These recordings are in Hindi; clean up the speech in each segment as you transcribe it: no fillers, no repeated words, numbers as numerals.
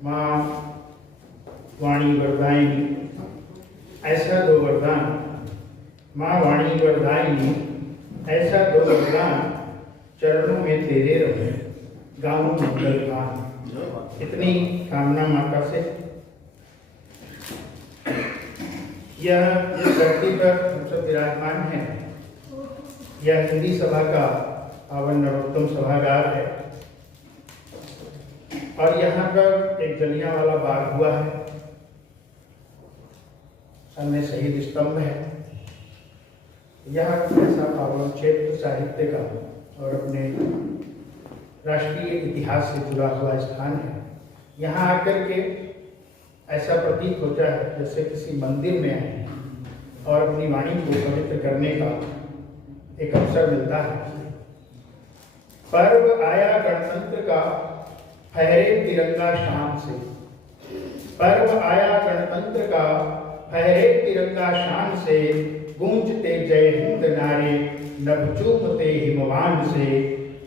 माँ वाणी वरदायिनी, ऐसा दो वरदान। माँ वाणी वरदायिनी, ऐसा दो वरदान, चरणों में तेरे रहे गाऊं मंगल गान। इतनी कामना माता से यह जिस धरती पर हम सब विराजमान हैं, यह हिंदी सभा का पावन नरोत्तम सभागार है और यहाँ पर एक जलियांवाला बाग हुआ है, अन्य शहीद स्तंभ है। यह ऐसा पावन क्षेत्र साहित्य का और अपने राष्ट्रीय इतिहास से जुड़ा हुआ स्थान है। यहाँ आकर के ऐसा प्रतीत होता है जैसे किसी मंदिर में आए और अपनी वाणी को पवित्र करने का एक अवसर मिलता है। पर्व आया गणतंत्र का, फहरे तिरंगा शान से। पर्व आया गणतंत्र का, फहरे तिरंगा शान से, गूंजते जय हिंद नारे, नभ चूमते हिमवान से।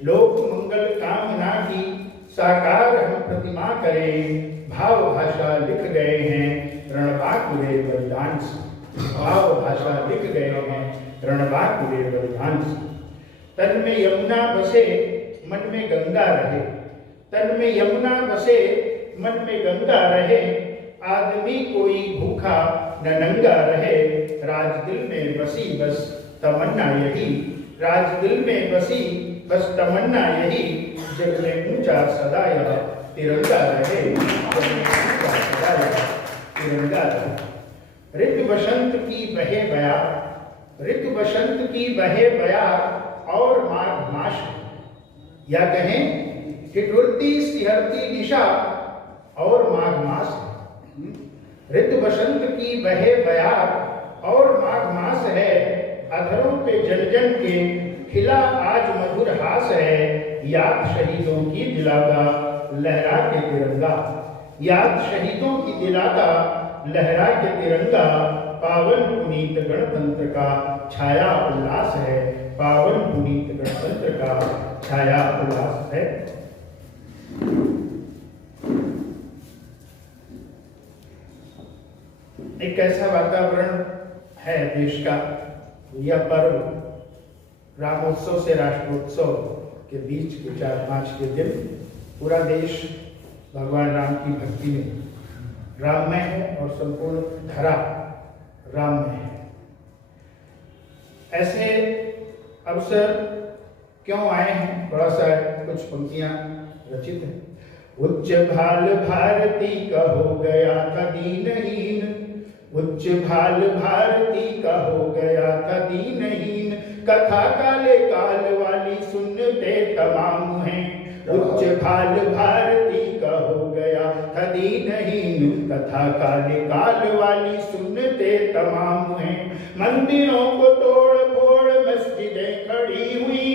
लोक मंगल कामना की साकार हम प्रतिमा करें, भाव भाषा लिख गए हैं रणबांकुरे बलिदान से। भाव भाषा लिख गए हैं रणबांकुरे बलिदान से। तन में यमुना बसे मन में गंगा रहे, तन में यमुना बसे मन में गंगा रहे। आदमी कोई भूखा न नंगा रहे, राज दिल में बसी बस तमन्ना यही। राज दिल में बसी बस तमन्ना यही, जग में ऊंचा सदा यह तिरंगा रहे, सदा यह तिरंगा रहे। ऋतु बसंत की बहे बयार, ऋतु बसंत की बहे बयार और माघ मास, या कहें ठिठुरती सिहरती निशा और माघ मास। ऋतु बसंत की बहे बयार और माघ मास है, अधरों पे जन जन के खिला आज मधुर हास है। याद शहीदों की दिलाता लहरा के तिरंगा, याद शहीदों की दिलाता लहरा के तिरंगा। पावन पुनीत गणतंत्र का छाया उल्लास है, पावन पुनीत गणतंत्र का छाया उल्लास है। एक ऐसा वातावरण है देश का, यह पर्व रामोत्सव से राष्ट्रोत्सव के बीच के 4-5 के दिन पूरा देश भगवान राम की भक्ति में राममय है और संपूर्ण धरा राममय है। ऐसे अवसर क्यों आए हैं, थोड़ा सा कुछ पंक्तियां रचित हैं। उच्च भाल भारती का हो गया था दीनहीन, उच्च भाल भारती का हो गया था दीनहीन। कथा काले काल वाली सुनते तमाम हैं, उच्च भाल भारती का हो गया था दीनहीन। कथा काले काल वाली सुनते तमाम हैं। मंदिरों को तोड़ फोड़ मस्जिदें खड़ी हुई,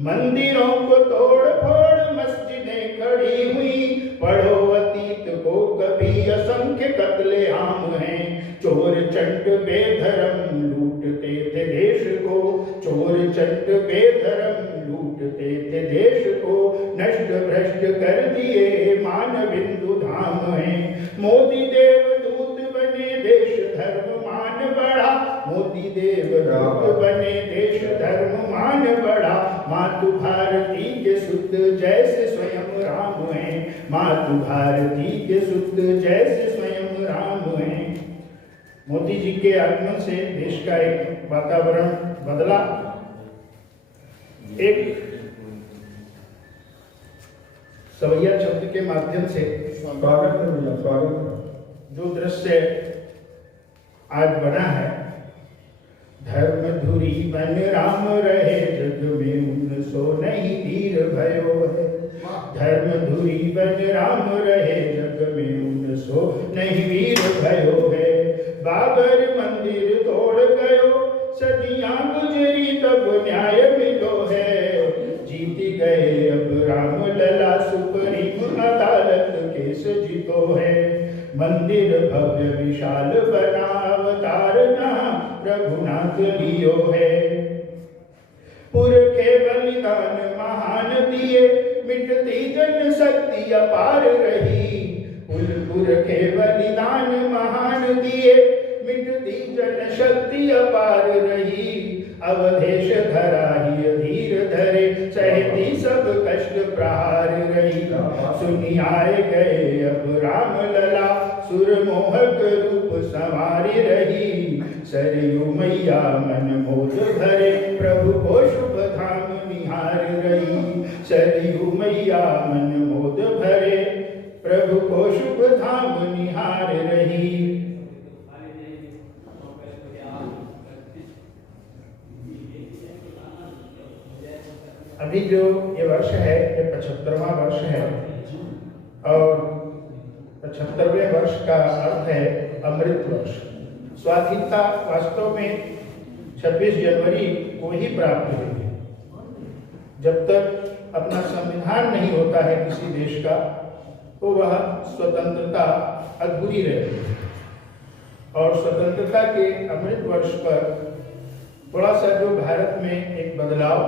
मंदिरों को तोड़ फोड़ मस्जिदें खड़ी हुई। पढ़ो अतीत को कभी असंख्य कत्ले आम हैं। चोर चंट बेधर्म लूटते थे देश को, चोर चंट बेधर्म लूटते थे देश को। नष्ट भ्रष्ट कर दिए मान बिंदु धाम है। मोदी देव दूत बने देश धर्म मान बढ़ा, मोदी देव दूत बने देश धर्म मान बढ़ा। मातु भारती के सुत जैसे स्वयं राम है, मातु भारती के सुत जैसे स्वयं राम है। मोदी जी के आगमन से देश का एक वातावरण बदला। एक सवैया शब्द के माध्यम से स्वागत जो दृश्य आज बना है, धर्म धुरी बन राम रहे जग में उनसो नहीं वीर भयो है। धर्म धुरी बन राम रहे जग में उनसो नहीं वीर भयो है। बाबर मंदिर तोड़ गयो सदियां गुजरी तब न्याय मिलो है। जीत गए अब राम लला सुप्रीम अदालत केस जीतो है। मंदिर भव्य विशाल बना अवतार ना रघुनाथ लियो है। पुरखे बलिदान महान दिए मिटती जन शक्ति अपार रही। पुल सुर के बलिदान महान दिए, मिटती जन शक्ति अपार रही। अवधेश धरा ही अधीर धरे, सहती सब कष्ट प्रहार रही। सुनी आए गए अब राम लला, सुर मोहक रूप संवारी रही। सरयू मैया मन मोद भरे, प्रभु को शुभ धाम निहार रही। सरयू मैया मन मोद भरे, प्रभु को शुभ धाम निहार रही। अभी जो ये वर्ष है ये 75वां वर्ष है और 75वें वर्ष का अर्थ है अमृत वर्ष। स्वाधीनता वास्तव में 26 जनवरी को ही प्राप्त हुई है। जब तक अपना संविधान नहीं होता है किसी देश का तो वह स्वतंत्रता अधूरी रहती है। और स्वतंत्रता के अमृत वर्ष पर थोड़ा सा जो भारत में एक बदलाव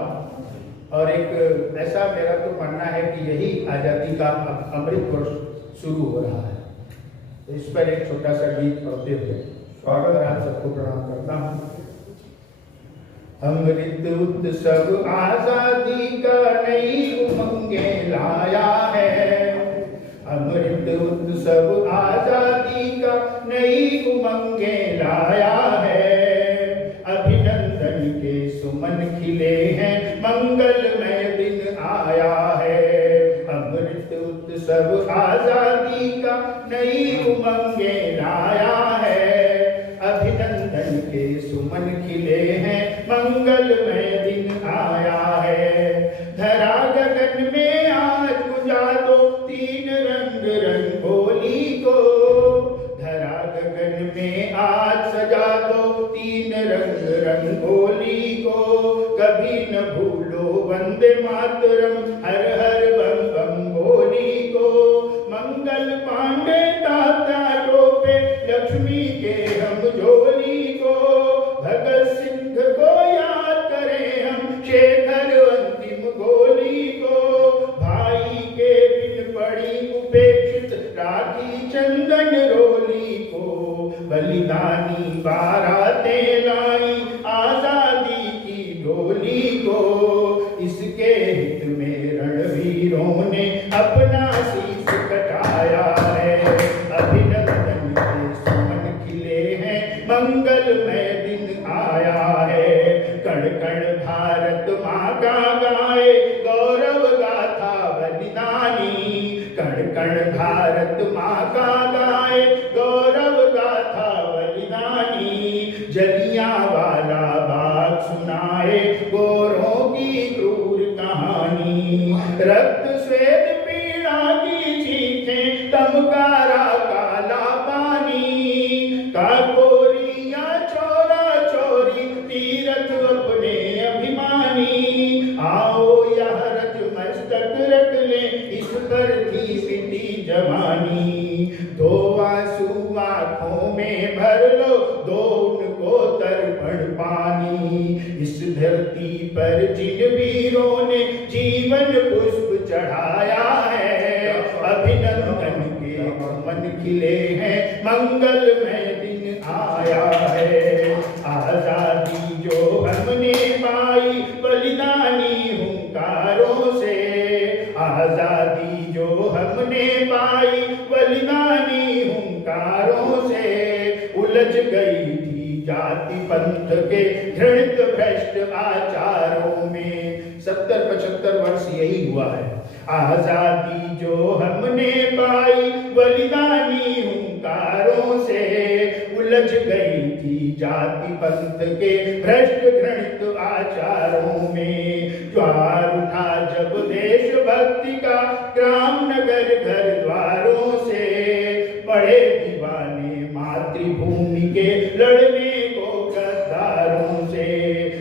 और एक ऐसा मेरा तो मानना है कि यही आज़ादी का अमृत वर्ष शुरू हो रहा है। तो इस पर एक छोटा सा गीत पढ़ते हुए स्वागत और आप सबको प्रणाम करता हूँ। अमृत उत्सव आजादी का नई उमंगे लाया है। अमृत उत्सव आजादी का नई उमंगे लाया है। अभिनंदन के सुमन खिले हैं, मंगलमय दिन आया है। अमृत उत्सव आजादी का नई उमंगे लाया है। अभिनंदन के सुमन खिले हैं, मंगलमय दिन आया है। धरा गगन में आज गुंजा दो तीन रंग रंगोली को। धरा गगन में आज सजा दो तीन रंग रंगोली को। कभी न भूलो वंदे मातरम, हर हर बम बम बोली को। मंगल पांडे ताता टोपे, लक्ष्मी के हम झोली को। भगत सिंह को याद करें हम, शेखर अंतिम गोली को। भाई के बिन पड़ी उपेक्षित, राखी चंदन रोली को। बलिदानी बारातें लाई, आजादी की डोली को। इसके हित में रणवीरों ने अपना शीश कटाया है। अभिनंदन के सुमन खिले हैं, मंगलमय दिन आया है। कण कण भारत माँ का गाए, गौरव गाथा बलिदानी। कण कण भारत माँ का गाए, गौरव गाथा बलिदानी। जलियांवाला बाग सुनाए, गोरों की क्रूर कहानी। रक्त श्वेत पीड़ा की चीखें, तमकारा काला पानी। काकोरिया चोरा चोरी, तीरथ अपने अभिमानी। आओ यह रज मस्तक रख ले, इस पर थी पिटी जवानी। दो आंसू आंखों में भर लो, दो उनको तर्पण पानी। इस धरती पर जिन वीरों ने जीवन पुष्प चढ़ाया है। अभिनंदन के मन खिले हैं, मंगलमय दिन आया है। आजादी जो हमने पाई, बलिदानी हुंकारों से। आजादी जो हमने पाई, बलिदानी हुंकारों से। उलझ गई थी जाति पंथ के घृणित भ्रष्ट आचारों में। 70-75 वर्ष यही हुआ है। आजादी जो हमने पाई, बलिदानी हुंकारों से। उलझ गई थी जाति पंथ के भ्रष्ट घृणित आचारों में। ज्वार उठा जब देशभक्ति का, ग्राम नगर घर द्वारों से। बड़े दीवाने मातृभूमि के, लड़ने को गद्दारों से।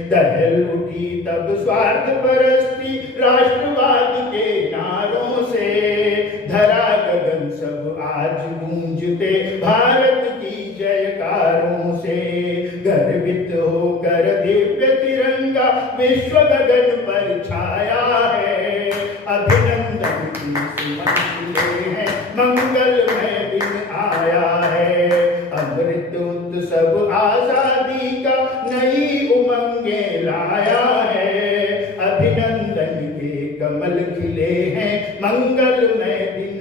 दहल उठी तब स्वार्थ परस्ती, राष्ट्रवाद के नारों से। धरा गगन सब आज गूंजते, भारत की जयकारों से। गर्वित होकर दिव्य तिरंगा, विश्व गगन पर छाया है। अभिनंदन की सुमन खिले हैं, मंगलमय दिन सब आजादी का नई उमंगे लाया है। अभिनंदन के कमल खिले हैं, मंगलमय दिन